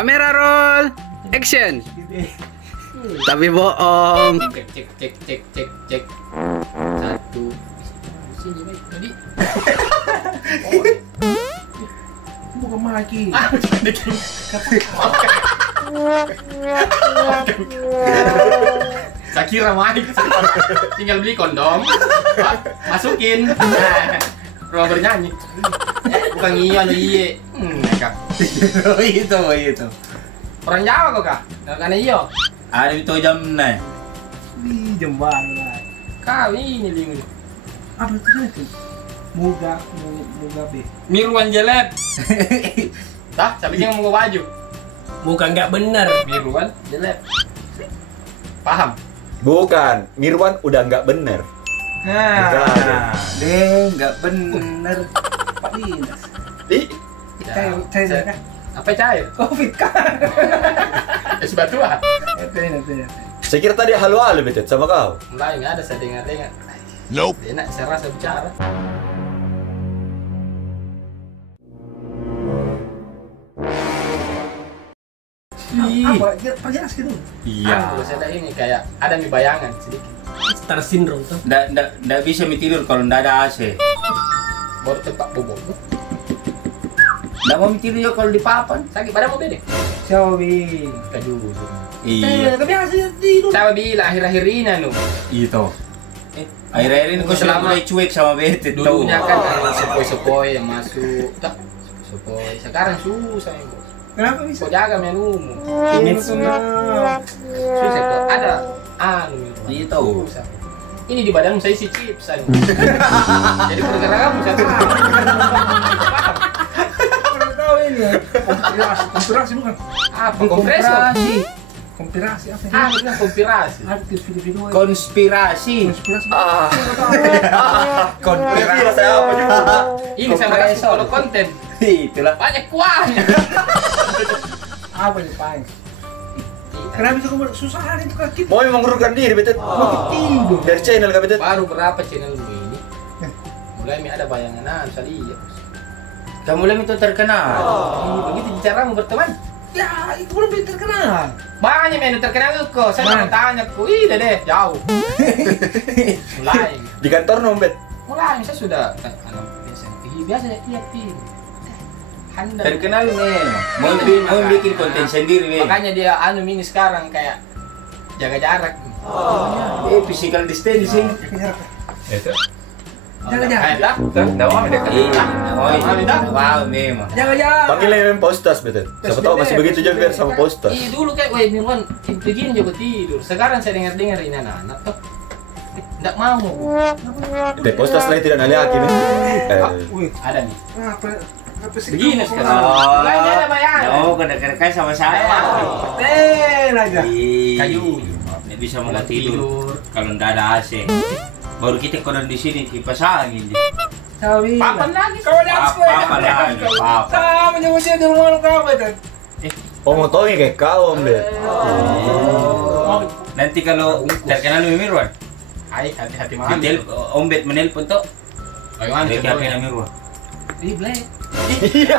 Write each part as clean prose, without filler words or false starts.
Kamera roll, action. Tapi bohong. Cek. Satu. Sini, Mek. Tadi. Bukan lagi. Saya kira Mike. Tinggal beli kondom. Masukin. Ruang bernyanyi. Bukan iya lo iye. Kak. Itu. Orang Jawa kok, Kak? Karena iya. Ada itu jam nih. Di Jembang lah. Kau ini lingu. Apa itu? Muga be. Mirwan jelek. Dah, saya bikin mau baju. Bukan nggak bener. Mirwan jelek. Paham? Bukan, Mirwan udah nggak bener. Nah, deh nggak bener. Pak Dinas. Ih, Cair kan? Apa cair? Covid kan? Es batu ah. Itu. saya kira tadi halo-halo betul sama kau. Mulai nggak ada saya dengar. Nope. Enak saya rasa bicara. Apa? Perjelas gitu. Iya. Kalau saya ada ini kayak ada nih bayangan sedikit. Star syndrome tuh. Nggak bisa tidur kalau nggak ada AC. Baru tempat bobok. Nggak mau tidur juga kalau di papan. Sakit pada mau beda. Siapa bi? Kaju. Iya. Tapi hasil tidur. Saya bilang akhir-akhir ini anu. Itu. Akhir-akhir ini kau sudah mulai cuek sama bete. Dulunya kan ada sepoi-sepoi yang masuk. Tak, sepoi. Sekarang susah ya, Bos. Kenapa bisa? Kau jaga menumu. Ini susah. Susah kok. Ada anu. Itu. Susah. Ini di badan saya isi chips saya. Jadi pergerakan bisa tuh. Kurang tahu ini. Konspirasi bukan? Apa kompresor? Konspirasi apa ini? Ah, bilang konspirasi. Artis video-video. Konspirasi. Konspirasi. Kira saya apa juga? Ini saya kasih kalau konten. Itulah. Banyak kuahnya. Apa ini Pak? Kenapa bisa kamu susah itu kaki? Mau mengurungkan diri betul. Tidur. Dari channel kah betul? Baru berapa channel ini? Mulai ada bayangan sekali ya. Kamu lagi itu terkenal. Begitu caramu berteman. Ya, itu belum terkenal. Banyak yang terkenal itu kok. Saya mau tanya kok. Ih, deh jauh. Mulai. Di kantor nombet. Mulai saya sudah biasa iya tim. Terkenal nih. Mau bikin konten sendiri nih. Makanya dia anu ini sekarang kayak jaga jarak. Physical distancing. Itu. Jangan. Tahu apa dia? Wow, memang. Jangan. Panggilnya postas betul. Siapa tahu masih begitu juga biar sama postas. Iya dulu kayak, weh Mirwan, begini juga tidur. Sekarang saya dengar ini anak-anak tuh. Tidak mau. Itu postas lagi tidak naliaki nih. Ada nih. Apa sih? Begini sekarang. Mulai ada bayangan. Oh, kadang-kadang sama saya. Aja. Kayu. Nggak bisa mau tidur kalau nggak ada AC. Baru kita koran di sini kipas angin. Sawi. Papan lagi. Kau lihat Papan lagi. Papan. Kamu nyuci di rumah kau betul. Oh motornya kayak kau bet. Nanti kalau terkenal Mirwan, Hai, hati-hati mana? Om Bet menelpon tuh. Bagaimana Dia contohnya? kena Mirwan. Di Black. Iya,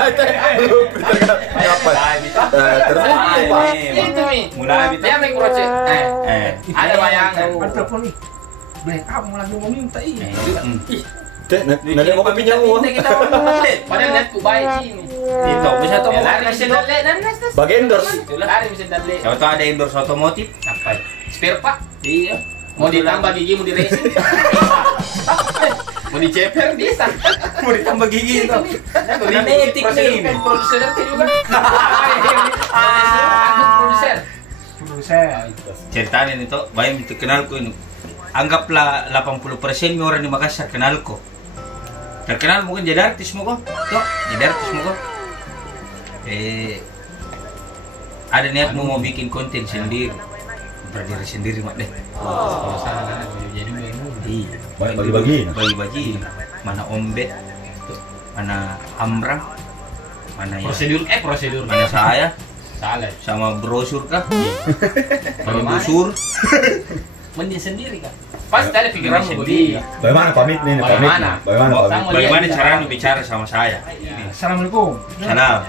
apa? Terbukti pak. Itu nih. Mulai Dia main crochet. Ada bayangan. Ada telepon nih. Black up mau lagi mau minta ini. Nanti mau pinjam uang. Padahal netku baik ini. Itu bisa tuh. Lari bisa dalle dan nestes. Bagi endorse. Lari bisa dalle. Kalau tuh ada endorse otomotif, Apa? Spare part? iya. Mau ditambah gigi, mau di racing? Mau diceper bisa. Mau ditambah gigi itu. Kan etik nih. Produser itu juga. Produser. Saya. Ceritain itu, bayang itu kenalku ini. Anggaplah 80% orang di Makassar kenalku. Terkenal mungkin jadi artis mo ko. Tuh, jadi artis mo ko. Ada niat mau bikin konten sendiri. Berdiri sendiri mak deh. Kalau sana jadi bingung. Iya. Bagi-bagi. Bagi-bagi. Mana Ombet, mana Amra, mana ya? Prosedur. Mana saya? Salah. Sama brosur kah? Kalau Bagaimana? brosur, Mending sendiri kan. Pasti ada pikiran sendiri. Bagaimana pamit nih? Bagaimana? Bagaimana pamit? Bagaimana cara bicara sama saya? Assalamualaikum. Salam.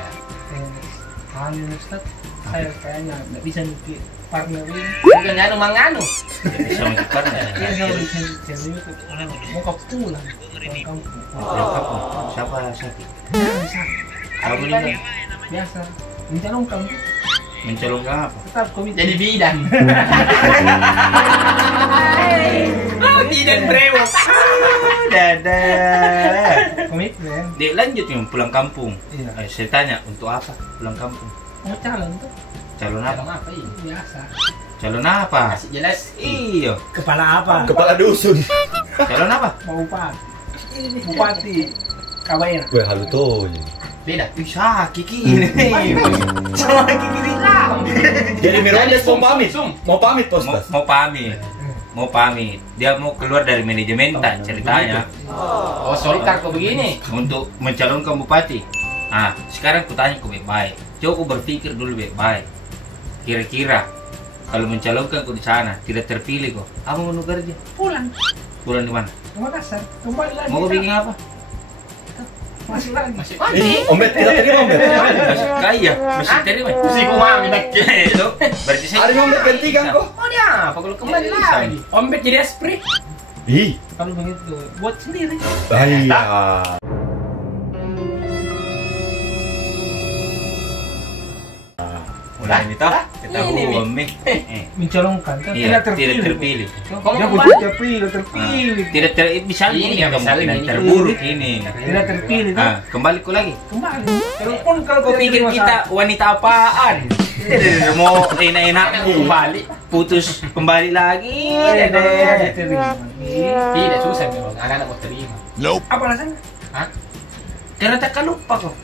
Anu Ustaz, saya kayaknya nggak bisa nih partner ini. Bukan anu manganu. Tidak bisa mengikut Iya nggak bisa channel YouTube. Mau kau pulang pulang kampung. Siapa sakit? Bisa. Kamu ini Biasa. Mencalonkan tuh. mencalonkan apa? Tetap komit. Jadi bidan. Bidan brewok. Dadah. Komitmen. Dek lanjut yang pulang kampung. Iya. Saya tanya untuk apa pulang kampung? Mau calon tuh. Calon Abang apa? apa ini? Biasa. Calon apa? Kasih jelas. Iya. Kepala apa? Kepala dusun. Calon apa? Mau bupati. Bupati. Kabayan. Gue halu tuh. Beda. Bisa kiki ini. Sama kiki bilang. Jadi Mirwandes mau Sum, pamit. sum. Mau pamit postas. Mau pamit. Mau pamit. Dia mau keluar dari manajemen tak ceritanya Oh, solkar kok begini. untuk mencalonkan bupati. Nah, sekarang ku tanya ku baik-baik. Coba ku berpikir dulu baik-baik. Kira-kira kalau mencalonkan ku di sana tidak terpilih kok, apa mau kerja? Pulang. Pulang di mana? Ke Makassar. Kembali lagi. Mau bikin apa? Masih lagi. Masih mati. Ombet tidak terima Ombet. Masih kaya, masih terima. Si kumami nak. Itu berarti saya. Hari Ombet gantikan kok. Oh dia, apa kalau kembali lagi? Ombet jadi esprit. Ih, Kalau begitu buat sendiri. bahaya. Udah ini toh, kita Ini, Mi. booming. Mencalonkan kan Iya, tidak terpilih. tidak terpilih. Kamu Dia kembali. bukan terpilih. Tidak bisa Ini ini yang misalnya kemungkinan ini. terburuk ini. Tidak terpilih kan? Ah, kembali ku lagi. Kembali. Telepon kalau Kau tidak pikir terima kita wanita apaan? Mau enak-enak Kembali. putus kembali lagi. saran. Kalau tidak Dede. diterima. Tidak susah memang. Anak-anak mau terima. Apa alasannya? Hah? Karena tak lupa kok.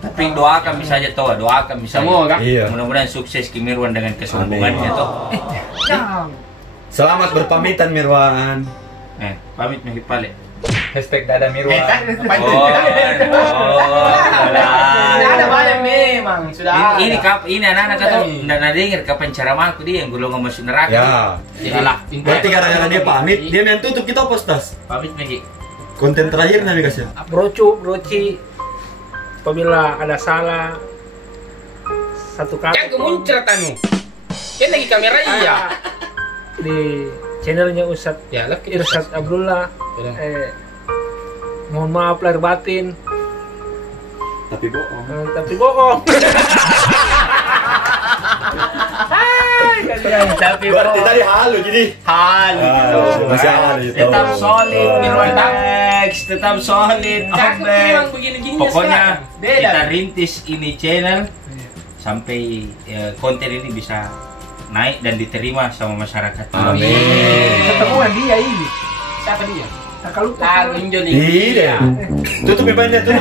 Tapi doakan saja toh, doakan saja. Semoga. Iya. Mudah-mudahan sukses Ki Mirwan dengan kesombongannya Amin. toh. Jangan. Selamat berpamitan Mirwan. Pamit Mehi Pale. Hashtag Dada Mirwan. Oh, Sudah ada banyak memang. Sudah. ini anak-anak kata nggak dengar kapan ceramah aku dia yang golongan masuk neraka. Ya. Jadi lah, Berarti gara-gara dia pamit, dia yang tutup kita postas. pamit Mehi. Konten terakhir nanti kasih. Broci. Apabila ada salah satu kali Yang kemuncrat anu. Kan lagi kamera iya. di channelnya Ustadz Ya, lah Irsyad Abdullah. Mohon maaf lahir batin, Tapi bohong. tapi bohong. Tapi Berarti tadi halu jadi. halu. Masih halu itu. Tetap solid Oh. Mirwan Dex, tetap solid. Cakep Ombek. memang begini-gini Pokoknya sekarang. Beda. kita rintis ini channel sampai konten ini bisa naik dan diterima sama masyarakat. Ketemuan dia ini. Siapa dia? Tak lupa. Lalu Injoni. Iya. Tutup bebannya tuh.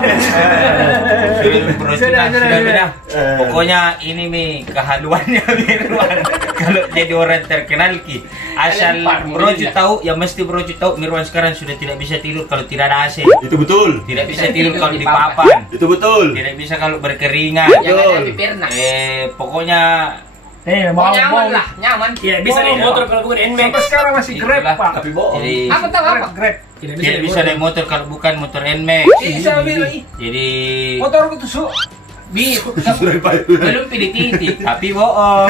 Sudah. Pokoknya ini nih kehaluannya Mirwan. Kalau jadi orang terkenal Ki, asal Broju tahu, ya mesti Broju tahu Mirwan sekarang sudah tidak bisa tidur kalau tidak ada AC. Itu betul. Tidak bisa tidur kalau di papan. Itu betul. Tidak bisa kalau berkeringat. Yang ada di pernah. Pokoknya Mau Nyaman lah, nyaman. Tidak bisa naik motor kalau kemudian NMAX. Sampai sekarang masih Grab, itulah. Pak. Tapi bohong. Jadi Apa tahu apa? Grab. tidak bisa naik motor kalau bukan motor NMAX. Bisa bilang. Jadi Motor itu su. belum pilih titik, tapi bohong.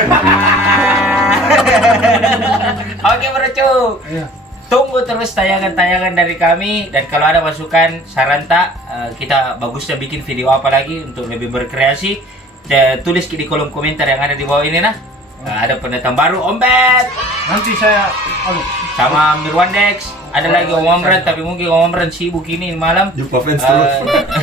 Oke Brocu. Iya. Tunggu terus tayangan-tayangan dari kami, dan kalau ada masukan saran tak kita bagusnya bikin video apa lagi untuk lebih berkreasi, tulis di kolom komentar yang ada di bawah ini nah. Ada pendatang baru Ombet Nanti saya sama Mirwan Dex, ada lagi Om Amran, tapi mungkin Om Amran sibuk ini malam. Jumpa fans terus.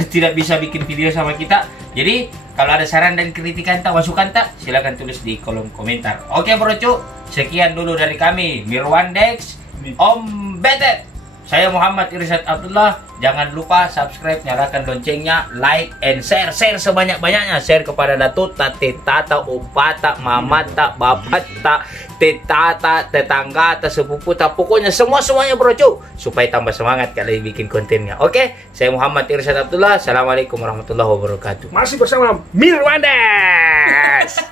Tidak bisa bikin video sama kita. Jadi kalau ada saran dan kritikan tak, masukan tak, silakan tulis di kolom komentar. Oke Brocu, sekian dulu dari kami Mirwan Dex, Om Betet. Saya Muhammad Irsyad Abdullah. Jangan lupa subscribe, nyalakan loncengnya, like and share sebanyak-banyaknya. Share kepada datuta, tetata, opata, mamata, bapata, tetata, tetangga, sepupu, pokoknya semuanya Brocu, supaya tambah semangat kalian bikin kontennya. Oke, saya Muhammad Irsyad Abdullah. Assalamualaikum warahmatullahi wabarakatuh. masih bersama Mirwan Dex.